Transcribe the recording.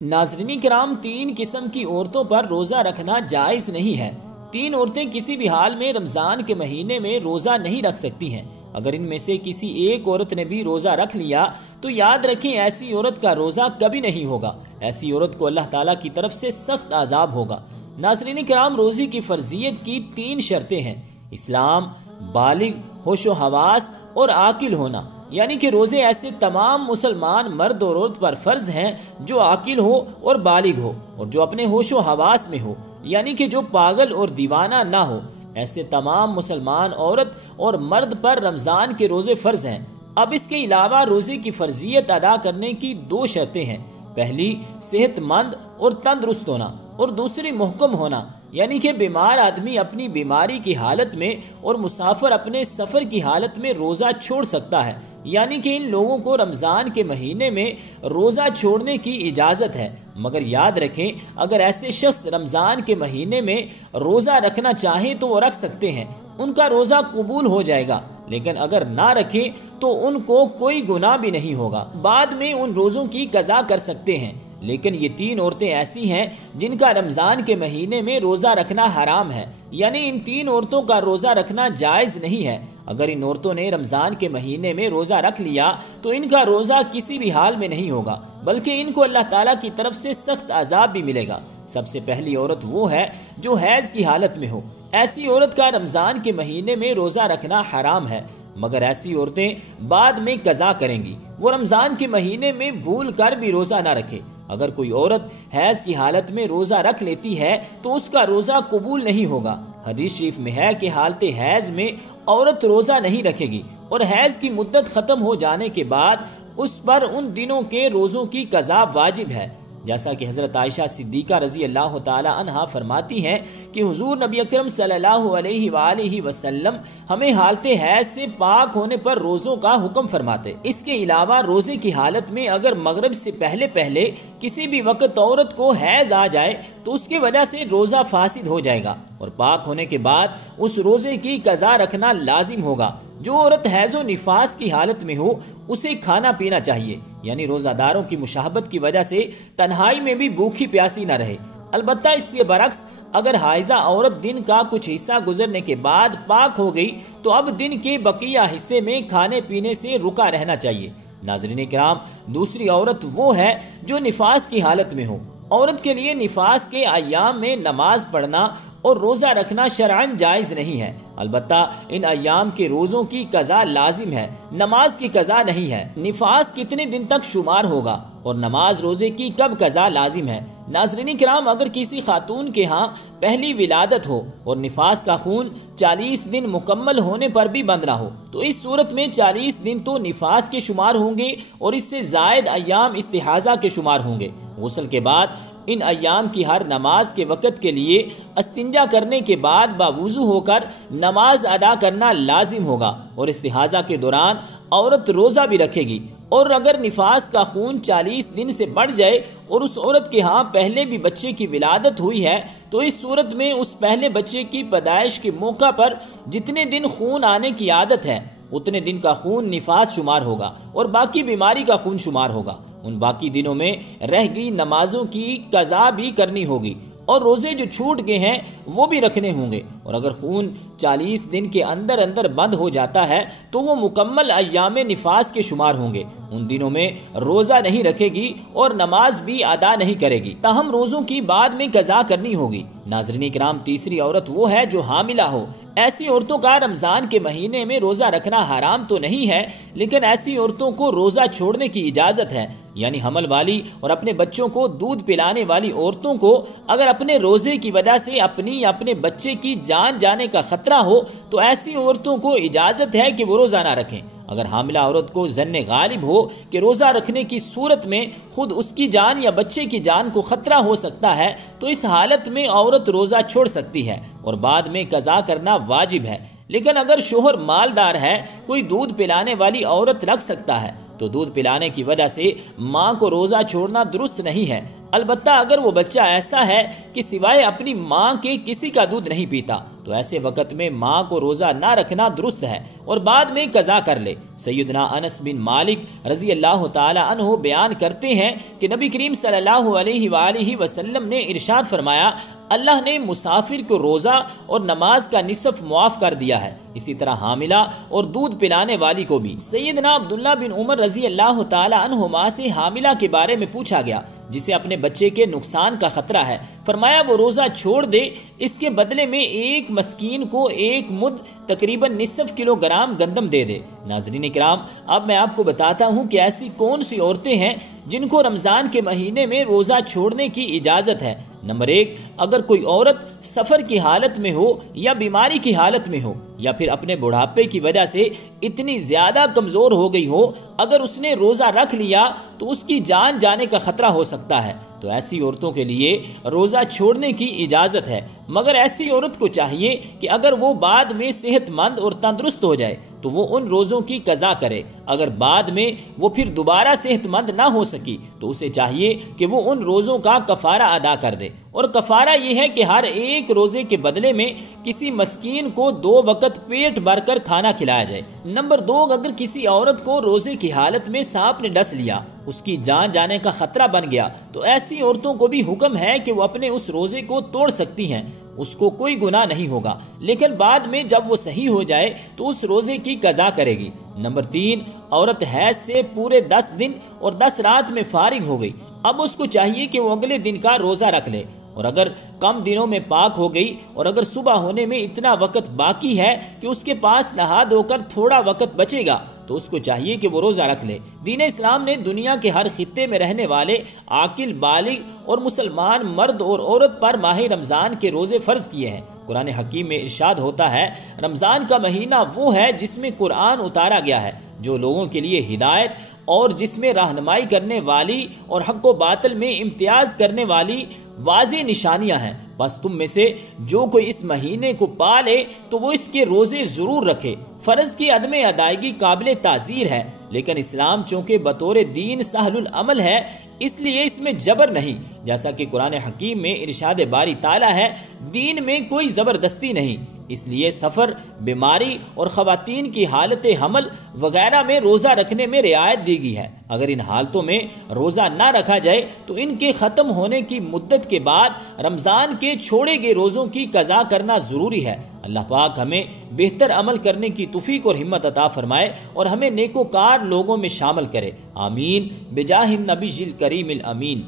ناظرین کرام، 3 قسم کی عورتوں پر روزہ رکھنا جائز نہیں ہے۔ 3 عورتیں کسی بھی حال میں رمضان کے مہینے میں روزہ نہیں رکھ سکتی ہیں۔ اگر ان میں سے کسی ایک عورت نے بھی روزہ رکھ لیا تو یاد رکھیں ایسی عورت کا روزہ کبھی نہیں ہوگا۔ ایسی عورت کو اللہ تعالیٰ کی طرف سے سخت عذاب ہوگا۔ ناظرین کرام، روزے کی فرضیت کی 3 شرطیں ہیں: اسلام، بالغ، ہوش و حواس اور عاقل ہونا۔ یعنی کہ روزے ایسے تمام مسلمان مرد اور عورت پر فرض ہیں جو عاقل ہو اور بالغ ہو اور جو اپنے ہوش و حواس میں ہو، یعنی کہ جو پاگل اور دیوانہ نہ ہو۔ ایسے تمام مسلمان عورت اور مرد پر رمضان کے روزے فرض ہیں۔ اب اس کے علاوہ روزے کی فرضیت ادا کرنے کی 2 شرطیں ہیں: پہلی صحت مند اور تندرست ہونا، اور دوسری محکم ہونا، یعنی کہ بیمار آدمی اپنی بیماری کی حالت میں اور مسافر اپنے سفر کی حالت میں روزہ چھوڑ سکتا ہے۔ یعنی کہ ان لوگوں کو رمضان کے مہینے میں روزہ چھوڑنے کی اجازت ہے، مگر یاد رکھیں اگر ایسے شخص رمضان کے مہینے میں روزہ رکھنا چاہیں تو وہ رکھ سکتے ہیں، ان کا روزہ قبول ہو جائے گا، لیکن اگر نہ رکھیں تو ان کو کوئی گناہ بھی نہیں ہوگا، بعد میں ان روزوں کی قضا کر سکتے ہیں۔ لیکن یہ 3 عورتیں ایسی ہیں جن کا رمضان کے مہینے میں روزہ رکھنا حرام ہے، یعنی ان 3 عورتوں کا روزہ رکھنا جائز نہیں ہے۔ اگر ان عورتوں نے رمضان کے مہینے میں روزہ رکھ لیا تو ان کا روزہ کسی بھی حال میں نہیں ہوگا، بلکہ ان کو اللہ تعالیٰ کی طرف سے سخت عذاب بھی ملے گا۔ سب سے پہلی عورت وہ ہے جو حیض کی حالت میں ہو۔ ایسی عورت کا رمضان کے مہینے میں روزہ رکھنا حرام ہے، مگر ایسی عورتیں بعد میں قضا کریں گی۔ وہ رمضان کے مہینے میں بھول کر بھی روزہ نہ رکھے۔ اگر کوئی عورت حیض کی حالت میں روزہ رکھ لیتی ہے تو اس کا روزہ قبول نہیں ہوگا۔ حدیث شریف میں ہے کہ حالت حیض میں عورت روزہ نہیں رکھے گی، اور حیض کی مدت ختم ہو جانے کے بعد اس پر ان دنوں کے روزوں کی قضا واجب ہے۔ جیسا کہ حضرت عائشہ صدیقہ رضی اللہ تعالی عنہا فرماتی ہیں کہ حضور نبی اکرم صلی اللہ علیہ وآلہ وسلم ہمیں حالت حیض سے پاک ہونے پر روزوں کا حکم فرماتے۔ اس کے علاوہ روزے کی حالت میں اگر مغرب سے پہلے کسی بھی وقت عورت کو حیض آ جائے تو اس کی وجہ سے روزہ فاسد ہو جائے گا، اور پاک ہونے کے بعد اس روزے کی قضا رکھنا لازم ہوگا۔ جو عورت حیض و نفاس کی حالت میں ہو اسے کھانا پینا چاہیے، یعنی روزہ داروں کی مشاہبت کی وجہ سے تنہائی میں بھی بھوکی پیاسی نہ رہے۔ البتہ اس کے برعکس اگر حائضہ عورت دن کا کچھ حصہ گزرنے کے بعد پاک ہو گئی تو اب دن کے بقیہ حصے میں کھانے پینے سے رکا رہنا چاہیے۔ ناظرین کرام، دوسری عورت وہ ہے جو نفاس کی حالت میں ہو۔ عورت کے لیے نفاس کے ایام میں نماز پڑھنا اور روزہ رکھنا شرعاً جائز نہیں ہے، البتہ ان ایام کے روزوں کی قضا لازم ہے، نماز کی قضا نہیں ہے۔ نفاس کتنے دن تک شمار ہوگا اور نماز روزے کی کب قضا لازم ہے؟ ناظرین کرام، اگر کسی خاتون کے ہاں پہلی ولادت ہو اور نفاس کا خون 40 دن مکمل ہونے پر بھی بند نہ ہو تو اس صورت میں 40 دن تو نفاس کے شمار ہوں گے اور اس سے زائد ایام استحاضہ کے شمار ہوں گے۔ غسل کے بعد ان ایام کی ہر نماز کے وقت کے لیے استنجا کرنے کے بعد باوضو ہو کر نماز ادا کرنا لازم ہوگا، اور استحاضہ کے دوران عورت روزہ بھی رکھے گی۔ اور اگر نفاس کا خون 40 دن سے بڑھ جائے اور اس عورت کے ہاں پہلے بھی بچے کی ولادت ہوئی ہے تو اس صورت میں اس پہلے بچے کی پیدائش کے موقع پر جتنے دن خون آنے کی عادت ہے اتنے دن کا خون نفاس شمار ہوگا، اور باقی بیماری کا خون شمار ہوگا۔ ان باقی دنوں میں رہ گئی نمازوں کی قضا بھی کرنی ہوگی، اور روزے جو چھوٹ گئے ہیں وہ بھی رکھنے ہوں گے۔ اور اگر خون 40 دن کے اندر بند ہو جاتا ہے تو وہ مکمل ایام نفاس کے شمار ہوں گے۔ ان دنوں میں روزہ نہیں رکھے گی اور نماز بھی ادا نہیں کرے گی، تاہم روزوں کی بعد میں قضا کرنی ہوگی۔ ناظرین کرام، تیسری عورت وہ ہے جو حاملہ ہو۔ ایسی عورتوں کا رمضان کے مہینے میں روزہ رکھنا حرام تو نہیں ہے، لیکن ایسی عورتوں کو روزہ چھوڑنے کی اجازت ہے، یعنی حمل والی اور اپنے بچوں کو دودھ پلانے والی عورتوں کو اگر اپنے روزے کی وجہ سے اپنی یا اپنے بچے کی جان جانے کا خطرہ ہو تو ایسی عورتوں کو اجازت ہے کہ وہ روزہ نہ رکھیں۔ اگر حاملہ عورت کو ظن غالب ہو کہ روزہ رکھنے کی صورت میں خود اس کی جان یا بچے کی جان کو خطرہ ہو سکتا ہے تو اس حالت میں عورت روزہ چھوڑ سکتی ہے اور بعد میں قضا کرنا واجب ہے۔ لیکن اگر شوہر مالدار ہے، کوئی دودھ پلانے والی عورت رکھ سکتا ہے، تو دودھ پلانے کی وجہ سے ماں کو روزہ چھوڑنا درست نہیں ہے۔ البتہ اگر وہ بچہ ایسا ہے کہ سوائے اپنی ماں کے کسی کا دودھ نہیں پیتا تو ایسے وقت میں ماں کو روزہ نہ رکھنا درست ہے اور بعد میں قضا کر لے۔ سیدنا انس بن مالک رضی اللہ تعالی عنہ بیان کرتے ہیں کہ نبی کریم صلی اللہ علیہ وآلہ وسلم نے ارشاد فرمایا، اللہ نے مسافر کو روزہ اور نماز کا نصف معاف کر دیا ہے، اسی طرح حاملہ اور دودھ پلانے والی کو بھی۔ سیدنا عبداللہ بن عمر رضی اللہ تعالی عنہما سے حاملہ کے بارے میں پوچھا گیا جسے اپنے بچے کے نقصان کا خطرہ ہے، فرمایا وہ روزہ چھوڑ دے، اس کے بدلے میں ایک مسکین کو ایک مد تقریباً نصف کلوگرام گندم دے دے۔ ناظرین کرام، اب میں آپ کو بتاتا ہوں کہ ایسی کون سی عورتیں ہیں جن کو رمضان کے مہینے میں روزہ چھوڑنے کی اجازت ہے۔ نمبر 1، اگر کوئی عورت سفر کی حالت میں ہو یا بیماری کی حالت میں ہو یا پھر اپنے بڑھاپے کی وجہ سے اتنی زیادہ کمزور ہو گئی ہو، اگر اس نے روزہ رکھ لیا تو اس کی جان جانے کا خطرہ ہو سکتا ہے، تو ایسی عورتوں کے لیے روزہ چھوڑنے کی اجازت ہے۔ مگر ایسی عورت کو چاہیے کہ اگر وہ بعد میں صحت مند اور تندرست ہو جائے تو وہ ان روزوں کی قضا کرے، اگر بعد میں وہ پھر دوبارہ صحت مند نہ ہو سکی تو اسے چاہیے کہ وہ ان روزوں کا کفارہ ادا کر دے، اور کفارہ یہ ہے کہ ہر ایک روزے کے بدلے میں کسی مسکین کو 2 وقت پیٹ بھر کر کھانا کھلایا جائے۔ نمبر 2، اگر کسی عورت کو روزے کی حالت میں سانپ نے ڈس لیا، اس کی جان جانے کا خطرہ بن گیا، تو ایسی عورتوں کو بھی حکم ہے کہ وہ اپنے اس روزے کو توڑ سکتی ہیں، اس کو کوئی گناہ نہیں ہوگا، لیکن بعد میں جب وہ صحیح ہو جائے تو اس روزے کی قضا کرے گی۔ نمبر 3، عورت حیض سے پورے 10 دن اور 10 رات میں فارغ ہو گئی، اب اس کو چاہیے کہ وہ اگلے دن کا روزہ رکھ لے، اور اگر کم دنوں میں پاک ہو گئی اور اگر صبح ہونے میں اتنا وقت باقی ہے کہ اس کے پاس نہا دھو کر تھوڑا وقت بچے گا تو اس کو چاہیے کہ وہ روزہ رکھ لے۔ دین اسلام نے دنیا کے ہر خطے میں رہنے والے عاقل، بالغ اور مسلمان مرد اور عورت پر ماہ رمضان کے روزے فرض کیے ہیں۔ قرآن حکیم میں ارشاد ہوتا ہے، رمضان کا مہینہ وہ ہے جس میں قرآن اتارا گیا ہے، جو لوگوں کے لیے ہدایت اور جس میں رہنمائی کرنے والی اور حق و باطل میں امتیاز کرنے والی واضح نشانیاں ہیں۔ بس تم میں سے جو کوئی اس مہینے کو پالے تو وہ اس کے روزے ضرور رکھے۔ فرض کی عدم ادائیگی قابل تعزیر ہے، لیکن اسلام چونکہ بطور دین سہل العمل ہے، اس لیے اس میں جبر نہیں، جیسا کہ قرآن حکیم میں ارشاد باری تعالیٰ ہے، دین میں کوئی زبردستی نہیں۔ اس لیے سفر، بیماری اور خواتین کی حالت حمل وغیرہ میں روزہ رکھنے میں رعایت دی گئی ہے۔ اگر ان حالتوں میں روزہ نہ رکھا جائے تو ان کے ختم ہونے کی مدت کے بعد رمضان کے چھوڑے گئے روزوں کی قضا کرنا ضروری ہے۔ اللہ پاک ہمیں بہتر عمل کرنے کی توفیق اور ہمت عطا فرمائے اور ہمیں نیکوکار لوگوں میں شامل کرے، آمین، بجاہ النبی الکریم الامین۔